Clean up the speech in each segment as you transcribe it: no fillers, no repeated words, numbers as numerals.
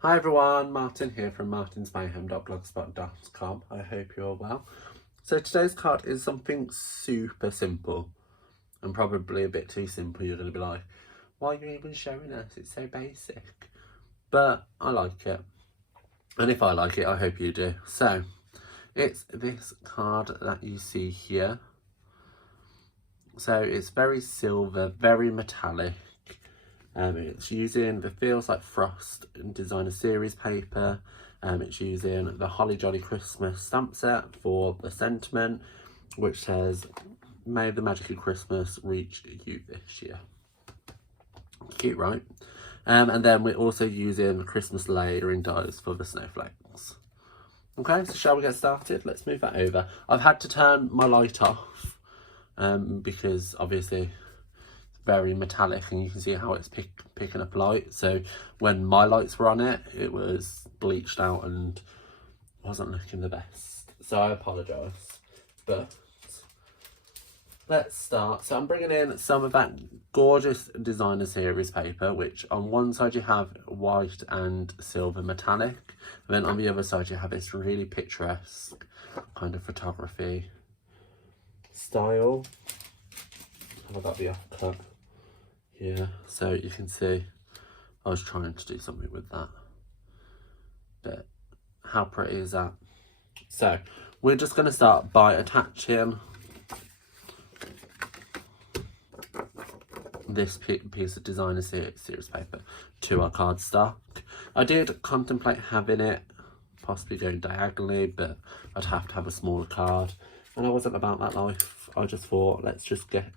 Hi everyone, Martin here from martinsmayhem.blogspot.com. I hope you're all well. So today's card is something super simple and probably a bit too simple. You're going to be like, why are you even showing us? It's so basic. But I like it. And if I like it, I hope you do. So it's this card that you see here. So it's very silver, very metallic. It's using the Feels Like Frost Designer Series paper. It's using the Holly Jolly Christmas stamp set for the sentiment, which says, "May the magic of Christmas reach you this year." Cute, right? And then we're also using Christmas layering dies for the snowflakes. Okay, so shall we get started? Let's move that over. I've had to turn my light off because obviously very metallic and you can see how it's picking up light. So when my lights were on it, it was bleached out and wasn't looking the best. So I apologise. But let's start. So I'm bringing in some of that gorgeous Designer Series paper, which on one side you have white and silver metallic. And then on the other side you have this really picturesque kind of photography style. How about the offcut? Yeah, so you can see I was trying to do something with that, but how pretty is that? So we're just going to start by attaching this piece of Designer Series paper to our cardstock. I did contemplate having it possibly going diagonally, but I'd have to have a smaller card and I wasn't about that life. I just thought, let's just get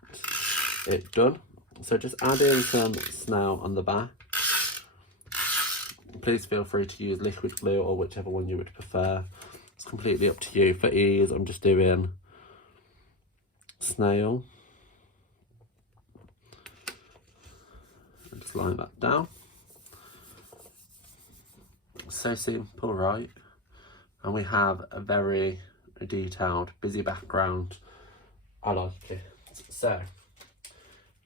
it done. So just add in some snail on the back. Please feel free to use liquid glue or whichever one you would prefer. It's completely up to you. For ease, I'm just doing snail. And just line that down. So simple, right? And we have a very detailed, busy background. I like it. So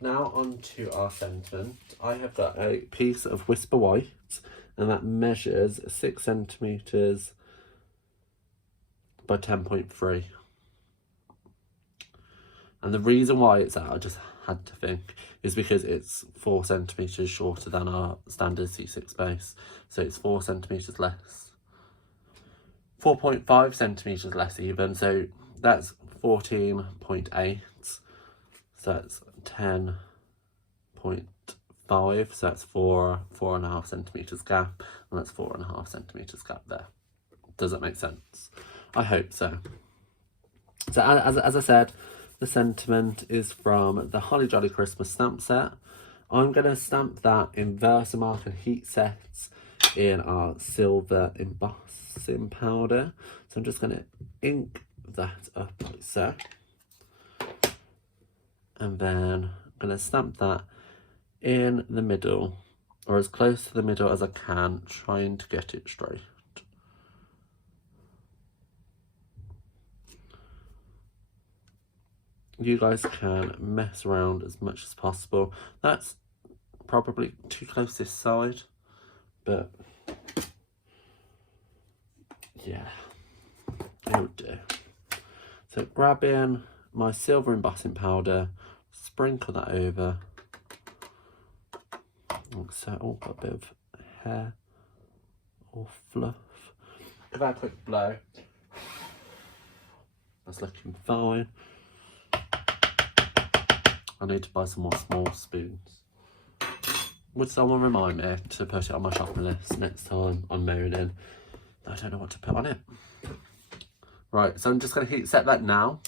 now onto our sentiment. I have got a piece of Whisper White and that measures 6 centimetres by 10.3. And the reason why it's that, I just had to think, is because it's 4 centimetres shorter than our standard C6 base. So it's 4 centimetres less. 4.5 centimetres less even, so that's 14.8. So that's 10.5, so that's 4.5 centimetres gap, and that's 4.5 centimetres gap there. Does that make sense? I hope so. So as I said, the sentiment is from the Holly Jolly Christmas stamp set. I'm going to stamp that in Versamark and heat sets in our silver embossing powder. So I'm just going to ink that up like so. And then I'm going to stamp that in the middle, or as close to the middle as I can, trying to get it straight. You guys can mess around as much as possible. That's probably too close this side, but yeah, it'll do. So grab in my silver embossing powder, sprinkle that over. So, oh, got a bit of hair or fluff. Give that a quick blow. That's looking fine. I need to buy some more small spoons. Would someone remind me to put it on my shopping list next time I'm moaning? I don't know what to put on it. Right, so I'm just going to heat set that now.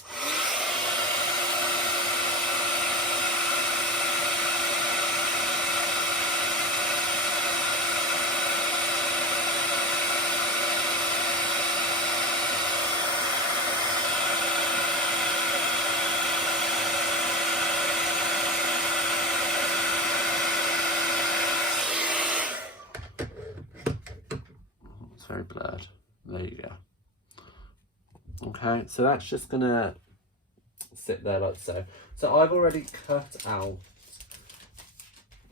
Very blurred. There you go. Okay, so that's just gonna sit there like so. So I've already cut out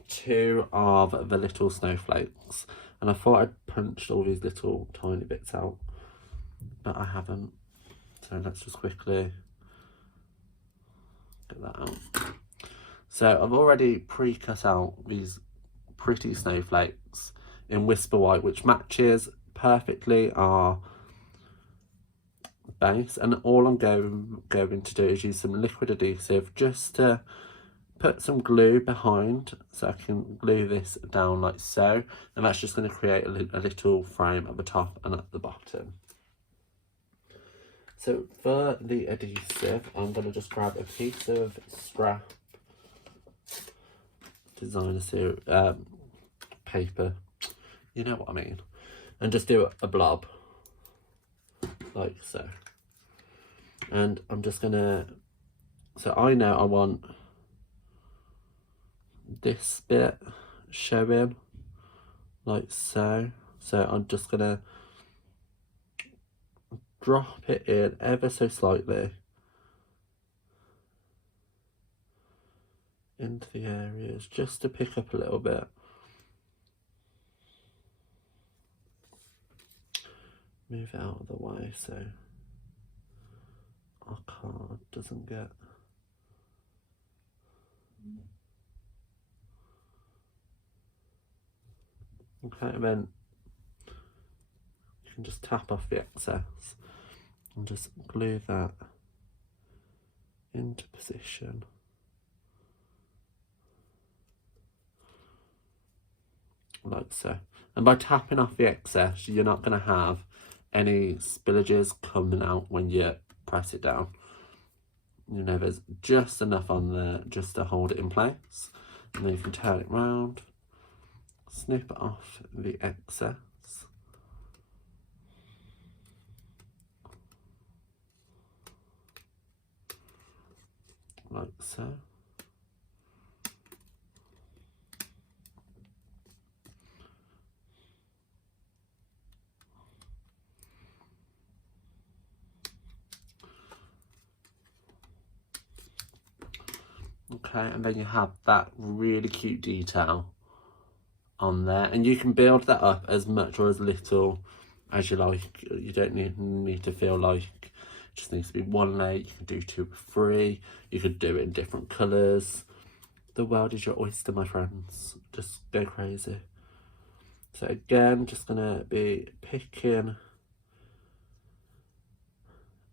2 of the little snowflakes, and I thought I'd punched all these little tiny bits out, but I haven't. So let's just quickly get that out. So I've already pre-cut out these pretty snowflakes in Whisper White, which matches perfectly our base, and all I'm going to do is use some liquid adhesive just to put some glue behind, so I can glue this down like so, and that's just going to create a little frame at the top and at the bottom. So for the adhesive, I'm going to just grab a piece of scrap designer series paper, you know what I mean, and just do a blob like so. And I'm just gonna, so I know I want this bit showing like so, so I'm just gonna drop it in ever so slightly into the areas just to pick up a little bit. Move it out of the way so our card doesn't get okay, and then you can just tap off the excess and just glue that into position like so. And by tapping off the excess, you're not going to have any spillages coming out when you press it down. You know, there's just enough on there just to hold it in place, and then you can turn it round, snip off the excess like so. Okay, and then you have that really cute detail on there, and you can build that up as much or as little as you like. You don't need to feel like it just needs to be one layer. You can do 2 or 3. You could do it in different colours. The world is your oyster, my friends. Just go crazy. So again, just gonna be picking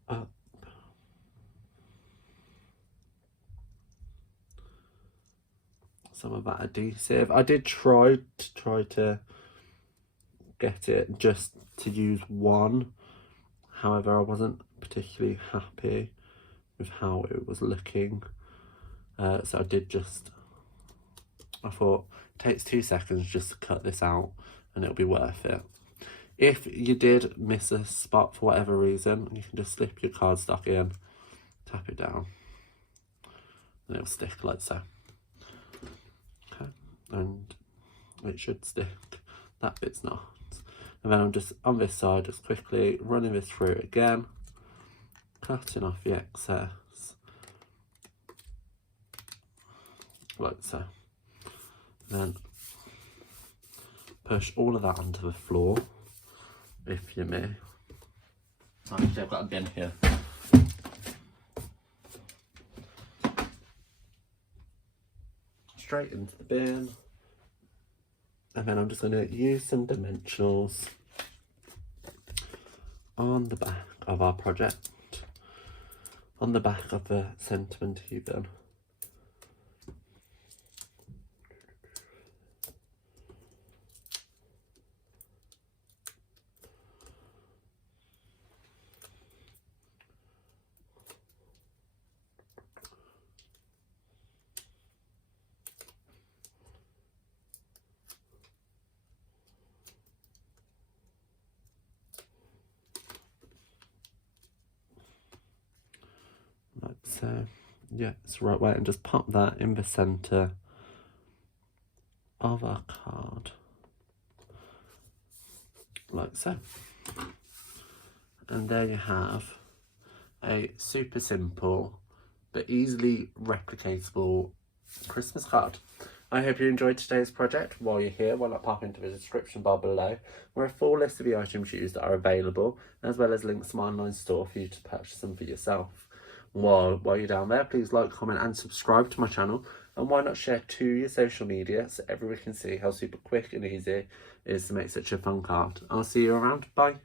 up some of that adhesive. I did try to get it just to use one, however I wasn't particularly happy with how it was looking, so I did just, I thought it takes 2 seconds just to cut this out and it'll be worth it. If you did miss a spot for whatever reason, you can just slip your cardstock in, tap it down, and it'll stick like so. Okay, and it should stick. That bit's not. And then I'm just on this side, just quickly running this through again, cutting off the excess like so. Then push all of that onto the floor, if you may. Actually, I've got a bin here. Straight into the bin. And then I'm just going to use some dimensionals on the back of our project, on the back of the sentiment even. Like so. Yeah, it's the right way, and just pop that in the centre of our card like so. And there you have a super simple but easily replicatable Christmas card. I hope you enjoyed today's project. While you're here, why not pop into the description bar below, where a full list of the items used that are available, as well as links to my online store for you to purchase them for yourself. While you're down there, please like, comment and subscribe to my channel, and why not share to your social media so everyone can see how super quick and easy it is to make such a fun card. I'll see you around. Bye.